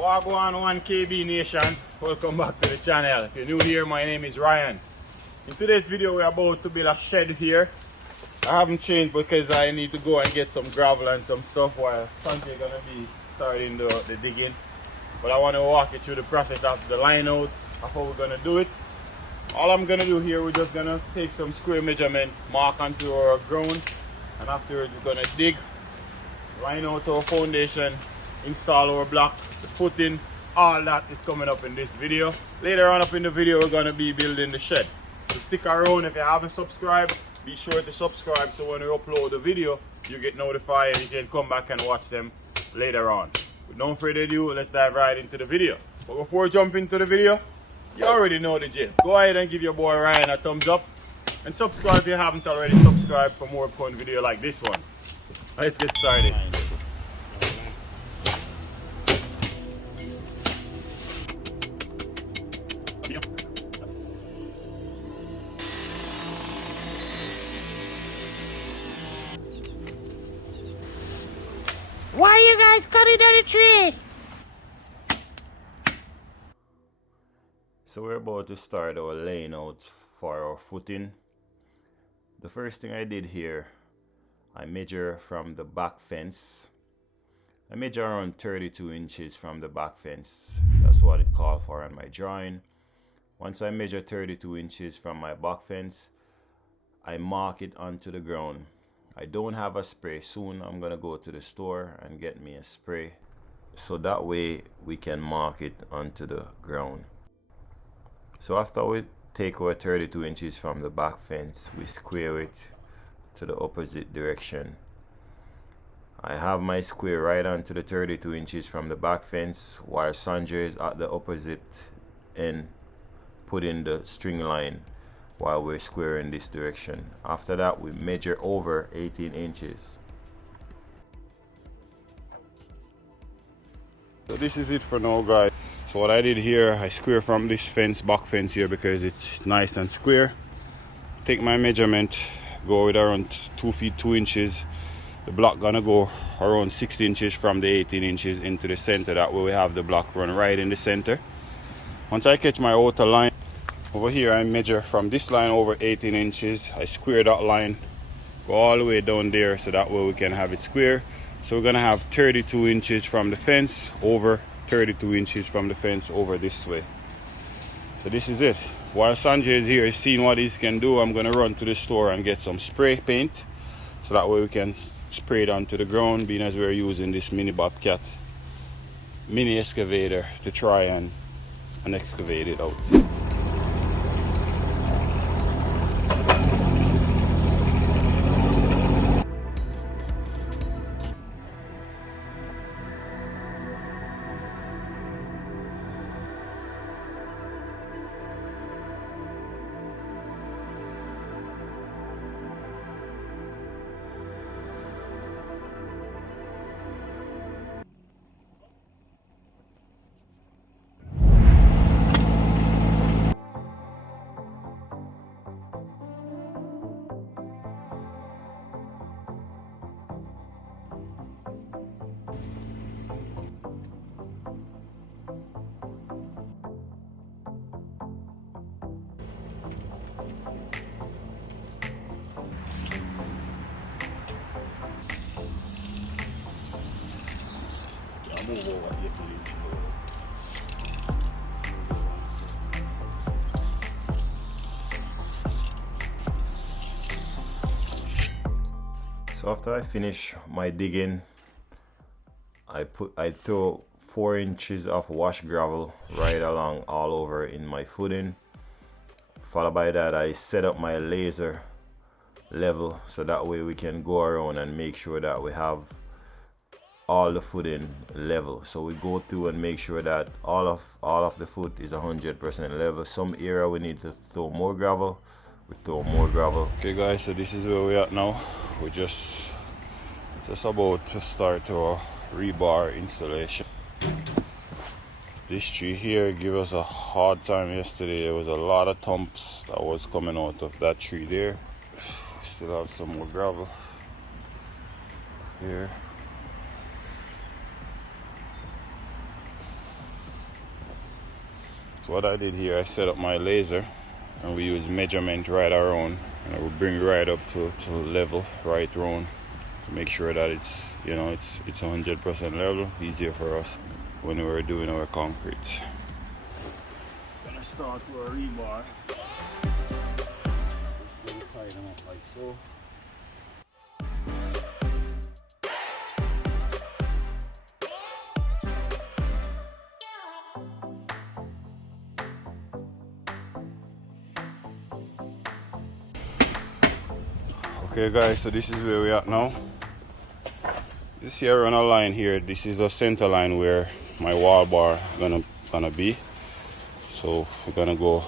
Wagwan 1KB Nation, welcome back to the channel. If you're new here, my name is Ryan. In today's video, we're about to build a shed here. I haven't changed because I need to go and get some gravel and some stuff while Sanjay gonna be starting the digging. But I want to walk you through the process of the line out, of how we're gonna do it. All I'm gonna do here, we're just gonna take some square measurement, mark onto our ground, and afterwards we're gonna dig, line out our foundation, install our block, the footing, all that is coming up in this video. Later on up in the video, we're gonna be building the shed. So stick around. If you haven't subscribed, be sure to subscribe so when we upload the video, you get notified and you can come back and watch them later on. With no further ado, let's dive right into the video. But before we jump into the video, you already know the drill. Go ahead and give your boy Ryan a thumbs up and subscribe if you haven't already subscribed for more fun video like this one. Let's get started. Why are you guys cutting down a tree? So we're about to start our laying out for our footing. The first thing I did here, I measure from the back fence. I measure around 32 inches from the back fence. That's what it called for on my drawing. Once I measure 32 inches from my back fence, I mark it onto the ground. I don't have a spray. Soon I'm gonna go to the store and get me a spray, so that way we can mark it onto the ground. So after we take our 32 inches from the back fence, we square it to the opposite direction. I have my square right onto the 32 inches from the back fence, while Sanjay is at the opposite end putting the string line while we're squaring this direction. After that, we measure over 18 inches. So this is it for now, guys. So what I did here, I square from this fence, back fence here, because it's nice and square. Take my measurement, go with around 2 feet 2 inches. The block gonna go around 6 inches from the 18 inches into the center. That way we have the block run right in the center. Once I catch my outer line, over here I measure from this line over 18 inches. I square that line, go all the way down there, so that way we can have it square. So we're gonna have 32 inches from the fence over 32 inches from the fence over this way. So this is it. While Sanjay is here seeing what he can do, I'm gonna run to the store and get some spray paint, so that way we can spray it onto the ground, being as we're using this mini bobcat mini excavator to try and excavate it out. Move over here, please. So after I finish my digging, I throw 4 inches of wash gravel right along all over in my footing. Followed by that, I set up my laser level, so that way we can go around and make sure that we have all the footing level. So we go through and make sure that all of the foot is 100% level. Some area we need to throw more gravel, we throw more gravel. Okay guys, so this is where we're at now. We're just about to start our rebar installation. This tree here gave us a hard time yesterday. There was a lot of thumps that was coming out of that tree there. Still have some more gravel here. So what I did here, I set up my laser and we use measurement right around, and I will bring right up to level right round to make sure that it's, you know, it's 100% level, easier for us when we're doing our concrete. Gonna start with a rebar. Just gonna tie them up like so. Okay guys, so this is where we're at now. This here on a line here, this is the center line where my wall bar gonna be. So we're gonna go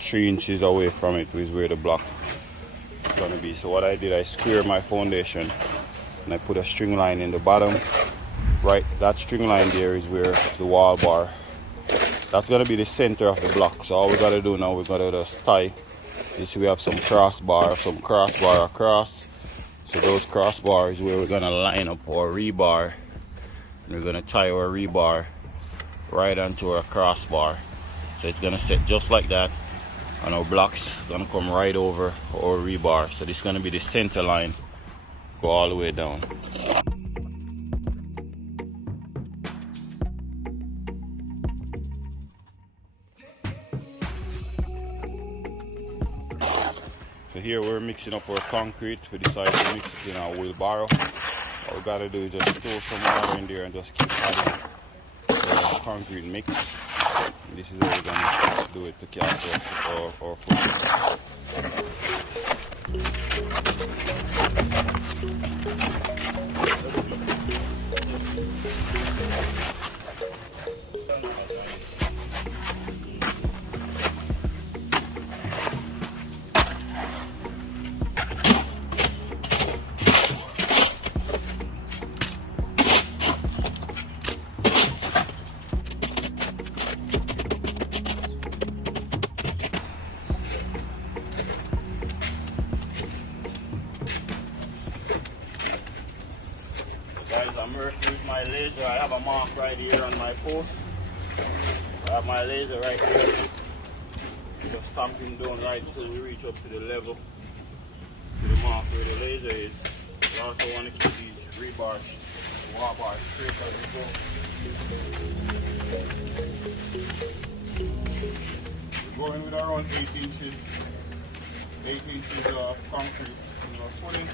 3 inches away from it, is where the block is gonna be. So what I did, I squared my foundation and I put a string line in the bottom. Right, that string line there is where the wall bar, that's gonna be the center of the block. So all we gotta do now, we're gonna just tie. You see we have some crossbar across. So those crossbars is where we're gonna line up our rebar, and we're gonna tie our rebar right onto our crossbar. So it's gonna set just like that, and our blocks gonna come right over our rebar. So this is gonna be the center line, go all the way down. So here we're mixing up our concrete. We decided to mix it in our wheelbarrow. All we gotta do is just throw some water in there and just keep adding the concrete mix. And this is how we're gonna do it to cast our foot. Guys, I'm working with my laser. I have a mark right here on my post. I have my laser right here. Just tamping down right until we reach up to the level, to the mark where the laser is. We also want to keep these rebars, wall bars straight as we go. We're going with around 8 inches of concrete in our footing.